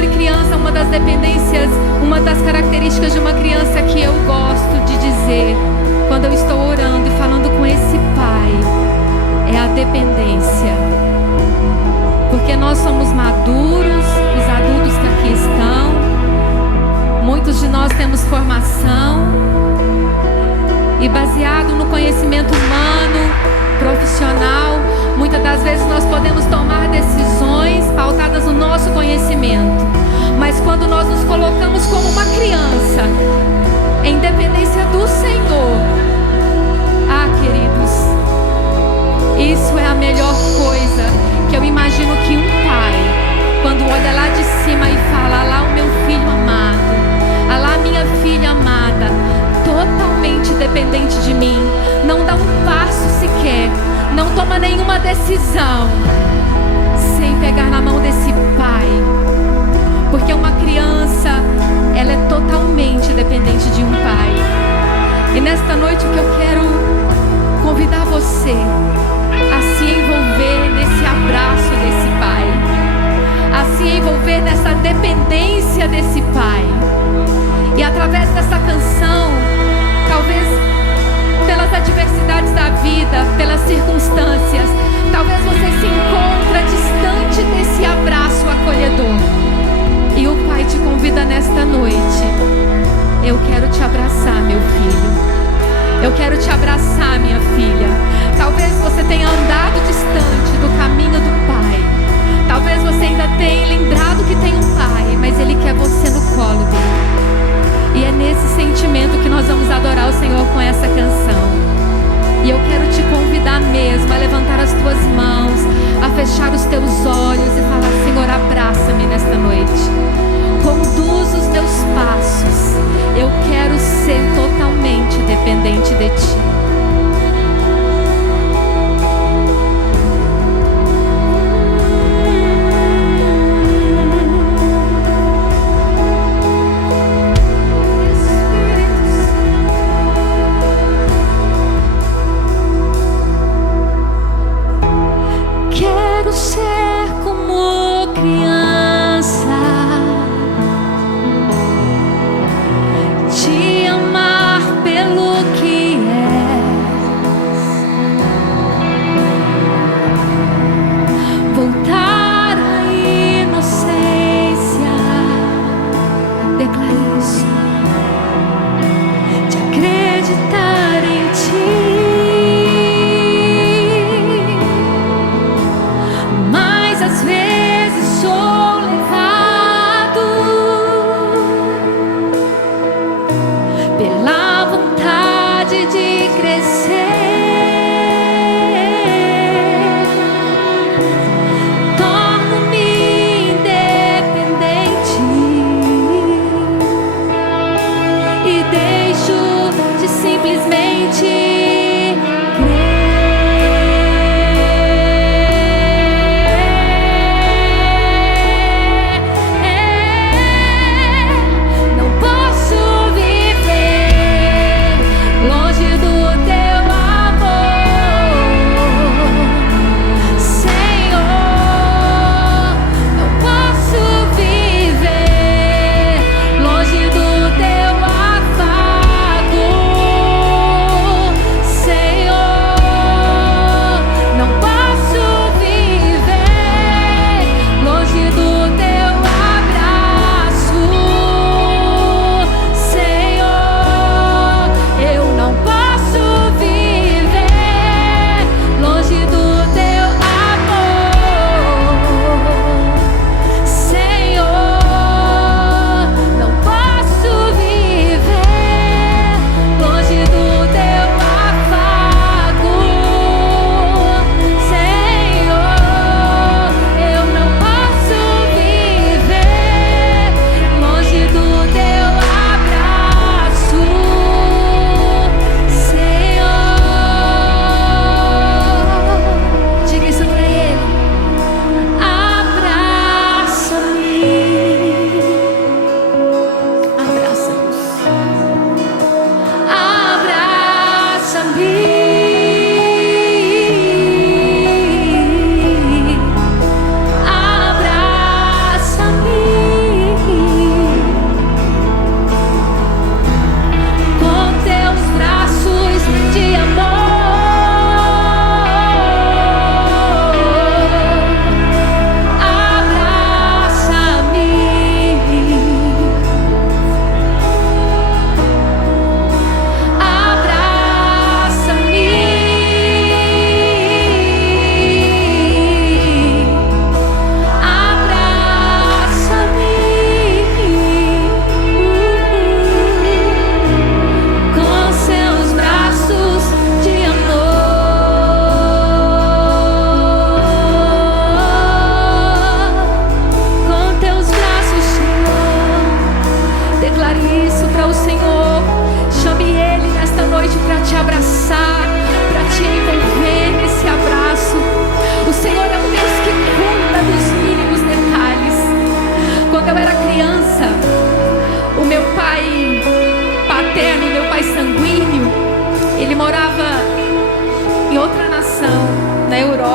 sobre criança, uma das dependências, uma das características de uma criança que eu gosto de dizer quando eu estou orando e falando com esse pai é a dependência. Porque nós somos maduros, os adultos que aqui estão, muitos de nós temos formação e baseado no conhecimento humano, profissional, muitas das vezes nós podemos tomar decisões pautadas no nosso conhecimento. Mas quando nós nos colocamos como uma criança, em dependência do Senhor, queridos, isso é a melhor coisa que eu imagino que um pai, quando olha lá de cima e fala: "Lá o meu filho amado, lá a minha filha amada, totalmente dependente de mim, não dá um passo sequer, não toma nenhuma decisão sem pegar na mão desse pai." Porque uma criança, ela é totalmente dependente de um pai. E nesta noite o que eu quero convidar você a se envolver nesse abraço desse pai, a se envolver nessa dependência desse pai. E através dessa canção, talvez pelas adversidades da vida, pelas circunstâncias, talvez você se encontre distante desse abraço acolhedor. E o pai te convida nesta noite: eu quero te abraçar, meu filho. Eu quero te abraçar, minha filha. Talvez você tenha andado distante do caminho do pai. Talvez você ainda tenha lembrado que tem um pai, mas ele quer você no colo dele. E é nesse sentimento que nós vamos adorar o Senhor com essa canção. E eu quero te convidar mesmo a levantar as tuas mãos, a fechar os teus olhos e falar: Senhor, abraça-me nesta noite. Conduz os meus passos. Eu quero ser totalmente dependente de Ti. Quero ser como criança, te amar pelo que és, voltar à inocência. Declare isso. De acreditar em Ti.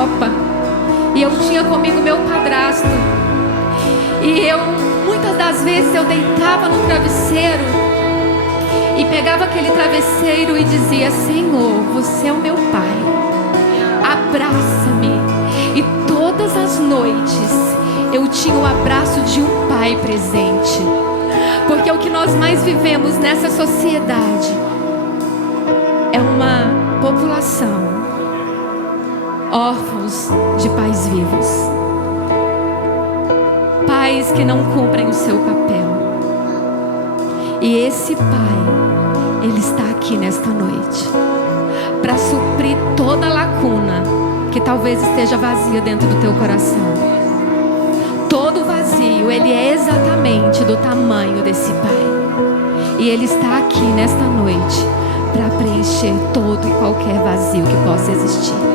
Europa. E eu tinha comigo meu padrasto. E muitas das vezes eu deitava no travesseiro e pegava aquele travesseiro e dizia: Senhor, você é o meu pai, abraça-me. E todas as noites eu tinha o abraço de um pai presente. Porque o que nós mais vivemos nessa sociedade é uma população órfãos de pais vivos, pais que não cumprem o seu papel. E esse pai, ele está aqui nesta noite para suprir toda lacuna que talvez esteja vazia dentro do teu coração. Todo vazio, ele é exatamente do tamanho desse pai. E ele está aqui nesta noite para preencher todo e qualquer vazio que possa existir.